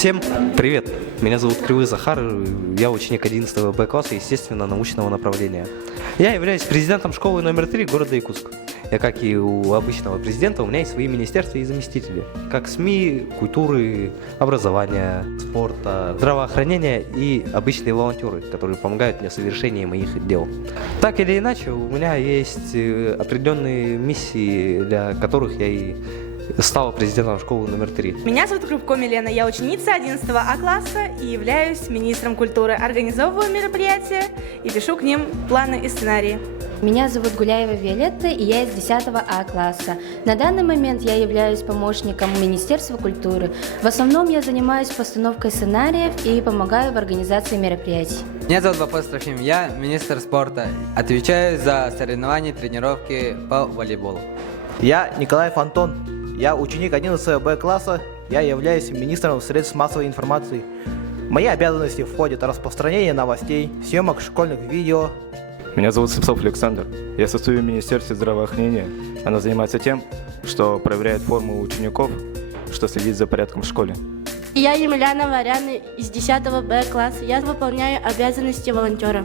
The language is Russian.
Всем привет! Меня зовут Кривый Захар, я ученик 11 Б класса естественно-научного направления. Я являюсь президентом школы номер 3 города Якутск. Как и у обычного президента, у меня есть свои министерства и заместители, как СМИ, культуры, образования, спорта, здравоохранения и обычные волонтеры, которые помогают мне в совершении моих дел. Так или иначе, у меня есть определенные миссии, для которых я и стала президентом школы номер 3. Меня зовут Крупко Милена, я ученица 11 А класса и являюсь министром культуры. Организовываю мероприятия и пишу к ним планы и сценарии. Меня зовут Гуляева Виолетта, и я из 10 А класса. На данный момент я являюсь помощником Министерства культуры. В основном я занимаюсь постановкой сценариев и помогаю в организации мероприятий. Меня зовут Вапос Трофим, я министр спорта. Отвечаю за соревнования и тренировки по волейболу. Я Николаев Антон, я ученик 11 Б класса, я являюсь министром средств массовой информации. В мои обязанности входят распространение новостей, съемок школьных видео. Меня зовут Сымцов Александр. Я состою в Министерстве здравоохранения. Она занимается тем, что проверяет форму учеников, что следит за порядком в школе. Я Емельяна Варяна из 10 Б класса. Я выполняю обязанности волонтера.